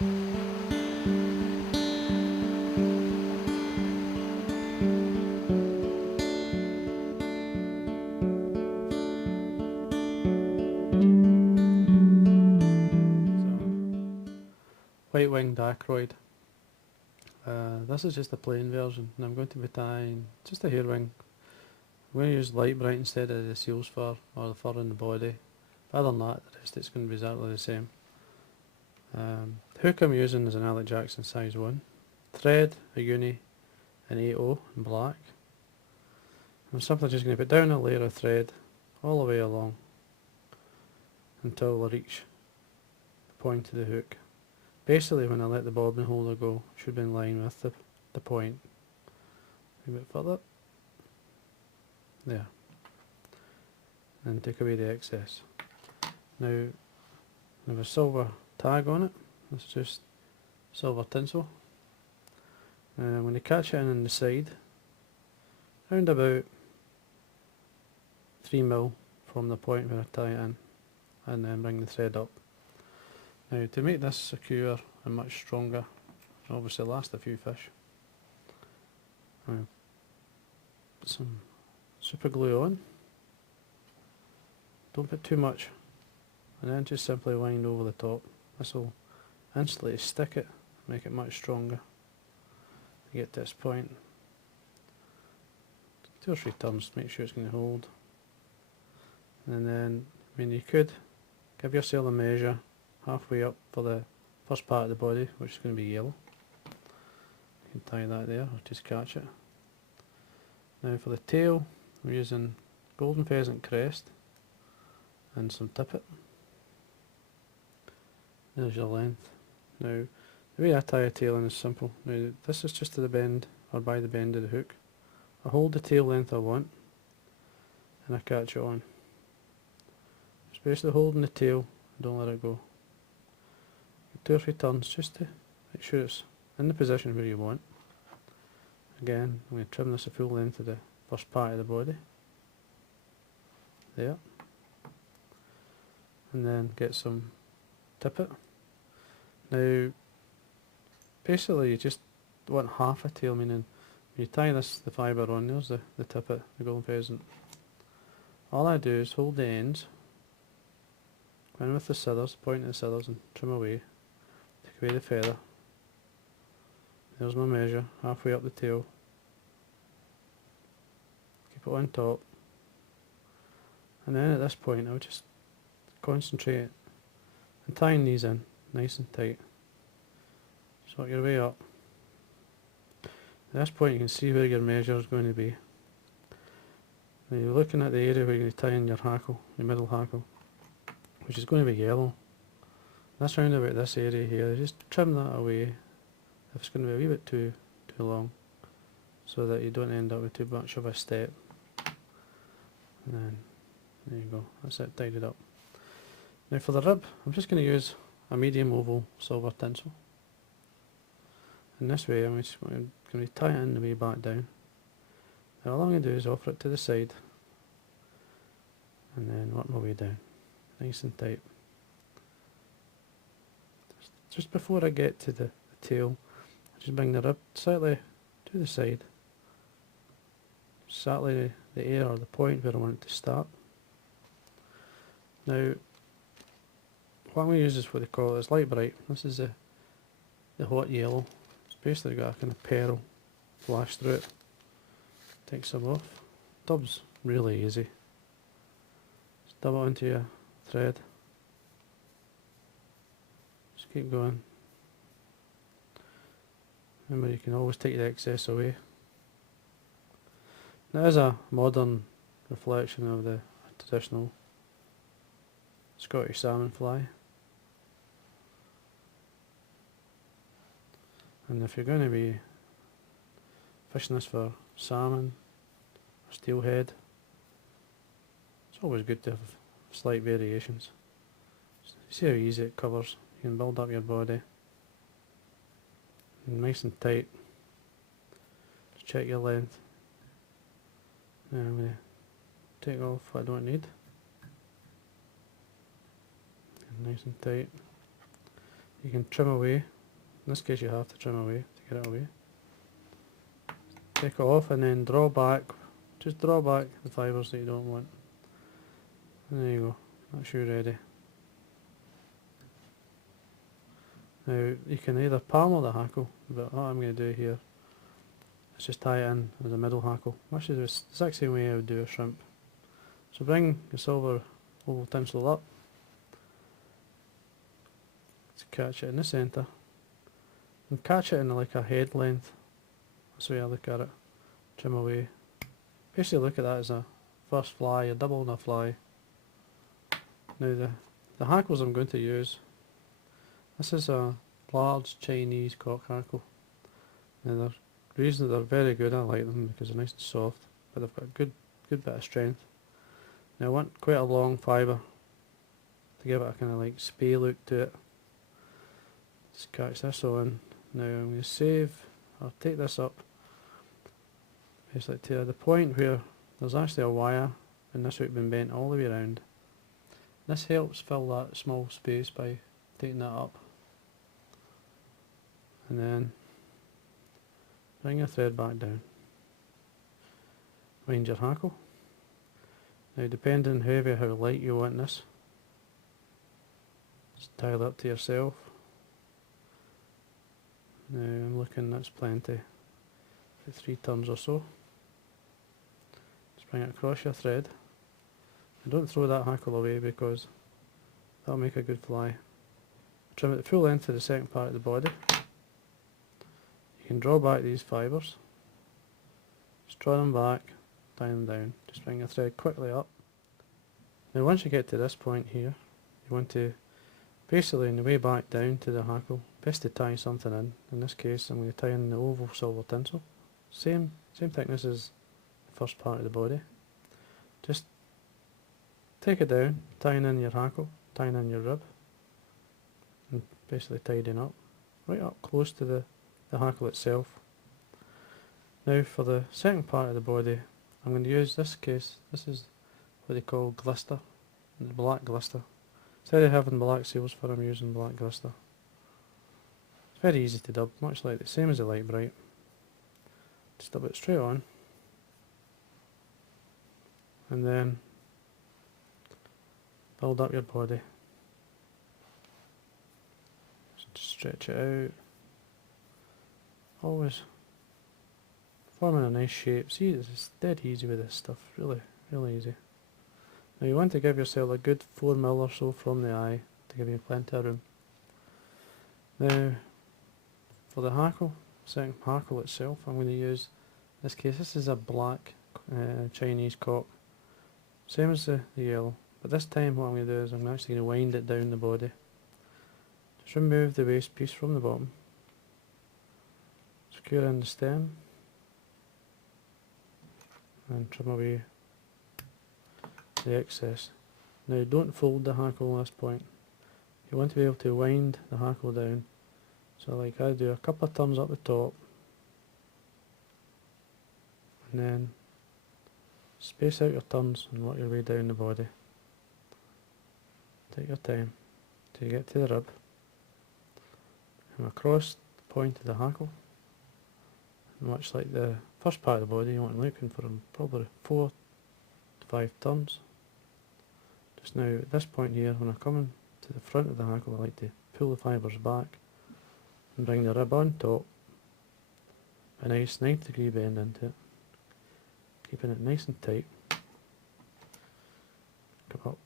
White-winged Akroyd. This is just a plain version, and I'm going to be tying just a hair wing. I'm going to use light bright instead of the seal's fur or the fur in the body. But other than that, the rest it's going to be exactly the same. The hook I'm using is an Alex Jackson size 1. Thread, a uni, an 8/0 in black. I'm simply just going to put down a layer of thread all the way along until I reach the point of the hook. Basically, when I let the bobbin holder go, it should be in line with the point. A bit further. There. And take away the excess. Now, I have a silver tag on it. It's just silver tinsel. And I'm going to catch it in on the side, round about 3mm from the point where I tie it in, and then bring the thread up. Now, to make this secure and much stronger, and obviously last a few fish, I'll put some super glue on. Don't put too much, and then just simply wind over the top. This will instantly stick it, make it much stronger. To get to this point, 2 or 3 turns, make sure it's going to hold. And then, I mean, you could give yourself a measure halfway up for the first part of the body, which is going to be yellow. You can tie that there, or just catch it. Now for the tail, I'm using golden pheasant crest and some tippet. There's your length. Now, the way I tie a tail in is simple. Now, this is just to the bend, or by the bend of the hook. I hold the tail length I want, and I catch it on. Just basically holding the tail, don't let it go. 2 or 3 turns just to make sure it's in the position where you want. Again, I'm going to trim this a full length of the first part of the body. There. And then get some tippet. Now, basically you just want half a tail, meaning when you tie the fibre on, there's the tippet, the golden pheasant. All I do is hold the ends, go in with the scissors, point at the scissors and trim away. Take away the feather. There's my measure, halfway up the tail. Keep it on top. And then at this point I would just concentrate on tying these in nice and tight. Just work your way up. At this point you can see where your measure is going to be. Now you're looking at the area where you're going to tie in your hackle, your middle hackle, which is going to be yellow. That's round about this area here. Just trim that away if it's going to be a wee bit too long, so that you don't end up with too much of a step. And then there you go, that's it, tied it up. Now for the rib, I'm just going to use a medium oval silver tinsel. In this way I'm just going to tie it in the way back down. Now all I'm going to do is offer it to the side and then work my way down, nice and tight. Just before I get to the tail, I just bring the rib slightly to the side, slightly the air or the point where I want it to start. Now, what I'm going to use is what they call it, it's light bright. This is the hot yellow. It's basically got a kind of pearl flash through it. Take some off. Dub's really easy. Just dub it onto your thread. Just keep going. Remember, you can always take the excess away. That is a modern reflection of the traditional Scottish salmon fly. And if you're going to be fishing this for salmon or steelhead, it's always good to have slight variations. See how easy it covers. You can build up your body. And nice and tight. Just check your length. Now I'm going to take off what I don't need. And nice and tight. you can trim away. In this case you have to trim away to get it away. Take it off and then draw back, just draw back the fibres that you don't want. And there you go, that's you ready. Now you can either palm or the hackle, but what I'm going to do here is just tie it in as a middle hackle, which is the exact same way I would do a shrimp. So bring your silver oval tinsel up to catch it in the centre, and catch it in like a head length. That's the way I look at it. Trim away. Basically look at that as a first fly, a double and a fly. Now the hackles I'm going to use, this is a large Chinese cock hackle. Now the reason that they're very good, I like them because they're nice and soft, but they've got a good bit of strength. Now I want quite a long fibre to give it a kind of like spay look to it. Just catch this on. Now I'm going to save, I'll take this up basically to the point where there's actually a wire and this hook been bent all the way around. This helps fill that small space by taking that up. And then bring your thread back down. Wind your hackle. Now depending heavy how light you want this, just tie it up to yourself. Now I'm looking, that's plenty. About 3 turns or so. Just bring it across your thread. And don't throw that hackle away because that'll make a good fly. Trim it the full length of the second part of the body. You can draw back these fibres. Just draw them back, tie them down. Just bring your thread quickly up. Now once you get to this point here, you want to basically on the way back down to the hackle, best to tie something in. In this case I'm going to tie in the oval silver tinsel. Same thickness as the first part of the body. Just take it down, tying in your hackle, tying in your rib, and basically tidying up, right up close to the hackle itself. Now for the second part of the body, I'm going to use this case, this is what they call glister, the black glister. Instead of having black seals for, I'm using black glister. It's very easy to dub, much like the same as the light bright. Just dub it straight on, and then build up your body. Just stretch it out. Always forming a nice shape. See, it's dead easy with this stuff, really easy. Now you want to give yourself a good 4mm or so from the eye to give you plenty of room. Now for the hackle, second hackle itself, I'm going to use, in this case this is a black Chinese cock, same as the yellow, but this time what I'm going to do is I'm actually going to wind it down the body. Just remove the waste piece from the bottom, secure in the stem, and trim away the excess. Now don't fold the hackle at this point. You want to be able to wind the hackle down. So like I do, a couple of turns up the top, and then space out your turns and work your way down the body. Take your time till you get to the rib. Come across the point of the hackle. And much like the first part of the body, you want looking for probably 4 to 5 turns. Just now at this point here, when I'm coming to the front of the hackle, I like to pull the fibres back and bring the rib on top. A nice 90-degree bend into it, keeping it nice and tight. Come up,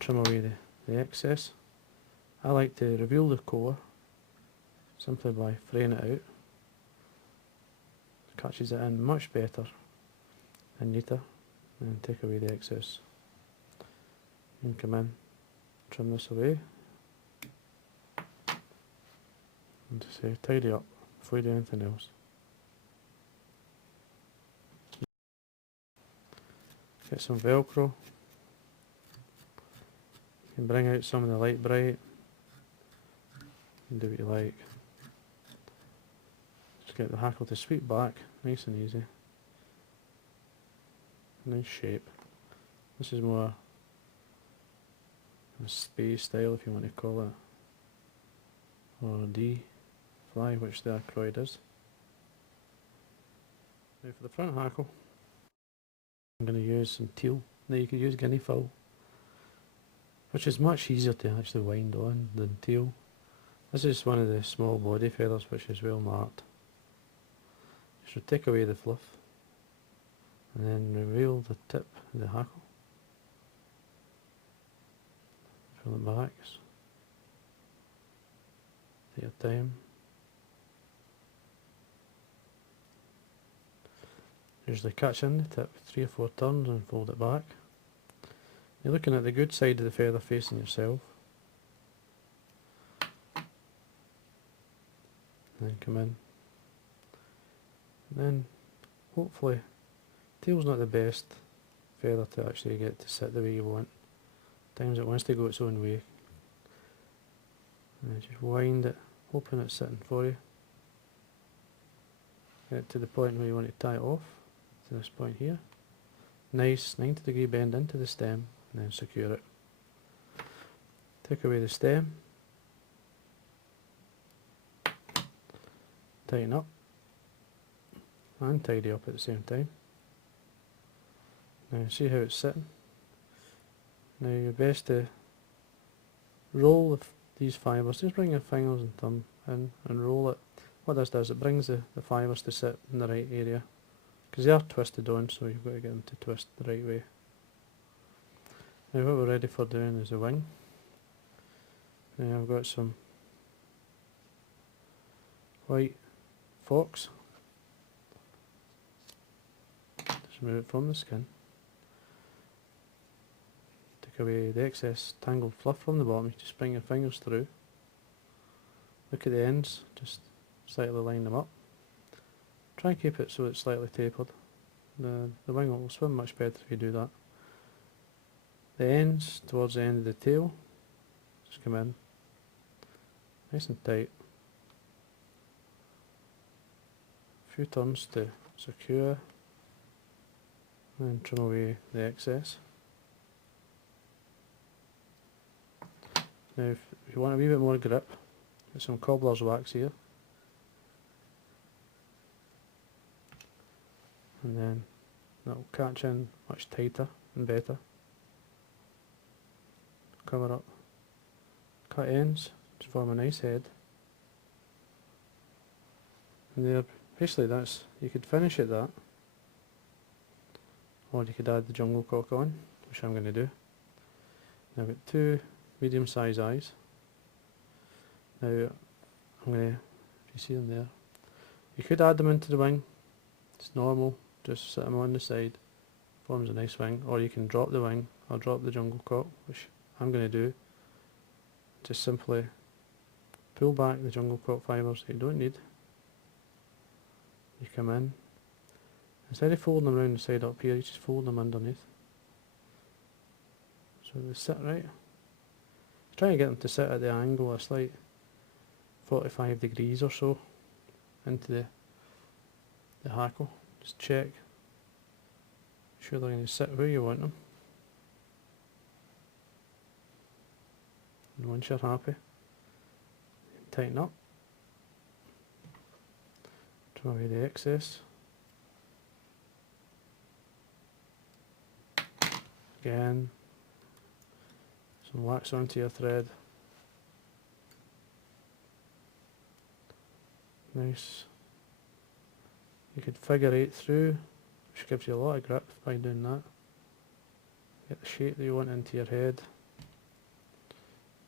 trim away the excess. I like to reveal the core simply by fraying it out. It catches it in much better and neater, and take away the excess. And come in, trim this away, and to say tidy up before you do anything else. Get some Velcro. You can bring out some of the light bright and do what you like. Just get the hackle to sweep back, nice and easy. Nice shape. This is more a space style, if you want to call it. or D fly, which the Akroyd is. Now for the front hackle, I'm going to use some teal. Now you could use guinea fowl, which is much easier to actually wind on than teal. This is one of the small body feathers which is well marked. Just take away the fluff and then reveal the tip of the hackle. Pull it back. Take your time. Usually catch in the tip 3 or 4 turns and fold it back. You're looking at the good side of the feather facing yourself. And then come in. And then hopefully, tail's not the best feather to actually get to sit the way you want. Times it wants to go its own way. And just wind it, hoping it's sitting for you. Get it to the point where you want to tie it off, to this point here. Nice 90-degree bend into the stem and then secure it. Take away the stem. Tighten up. And tidy up at the same time. Now see how it's sitting. Now you're best to roll these fibres, just bring your fingers and thumb in and roll it. What this does, it brings the fibres to sit in the right area, because they are twisted on, so you've got to get them to twist the right way. Now what we're ready for doing is the wing. Now I've got some white fox. Just remove it from the skin. Take away the excess tangled fluff from the bottom. You just bring your fingers through. Look at the ends, just slightly line them up. Try and keep it so it's slightly tapered. The wing will swim much better if you do that. The ends, towards the end of the tail, just come in, nice and tight. A few turns to secure, and trim away the excess. Now if you want a wee bit more grip, get some cobbler's wax here. And then that will catch in much tighter and better. Cover up, cut ends to form a nice head. And there, basically you could finish at that, or you could add the jungle cock on, which I'm going to do. Now I've got 2 medium size eyes. Now I'm going to, if you see them there, you could add them into the wing. It's normal, just sit them on the side, forms a nice wing, or you can drop the wing or drop the jungle cock, which I'm going to do. Just simply pull back the jungle cock fibres that you don't need. You come in, instead of folding them around the side up here, you just fold them underneath, so they sit right. Try to get them to sit at the angle, a slight 45 degrees or so into the hackle. Just check, make sure they're going to sit where you want them. And once you're happy, tighten up, trim away the excess. Again, some wax onto your thread. Nice. You could figure 8 through, which gives you a lot of grip by doing that. Get the shape that you want into your head.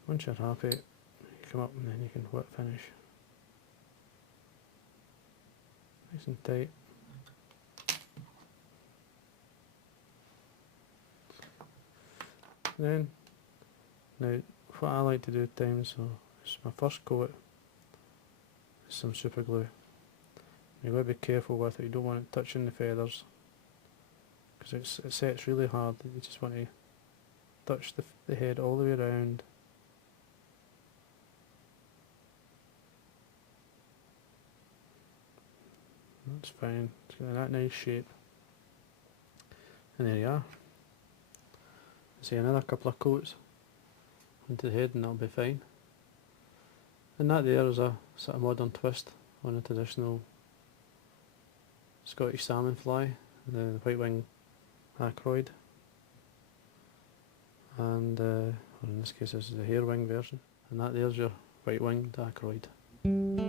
Once you're happy, you come up and then you can whip finish. Nice and tight. Then, now what I like to do at times, so it's my first coat, is some super glue. You've got to be careful with it, you don't want it touching the feathers, because it sets really hard. You just want to touch the head all the way around. That's fine, it's got that nice shape. And there you are. See, another couple of coats into the head and that'll be fine. And that there is a sort of modern twist on the traditional Scottish salmon fly, the white wing Akroyd, and or in this case this is the hair wing version, and that there's your white winged Akroyd.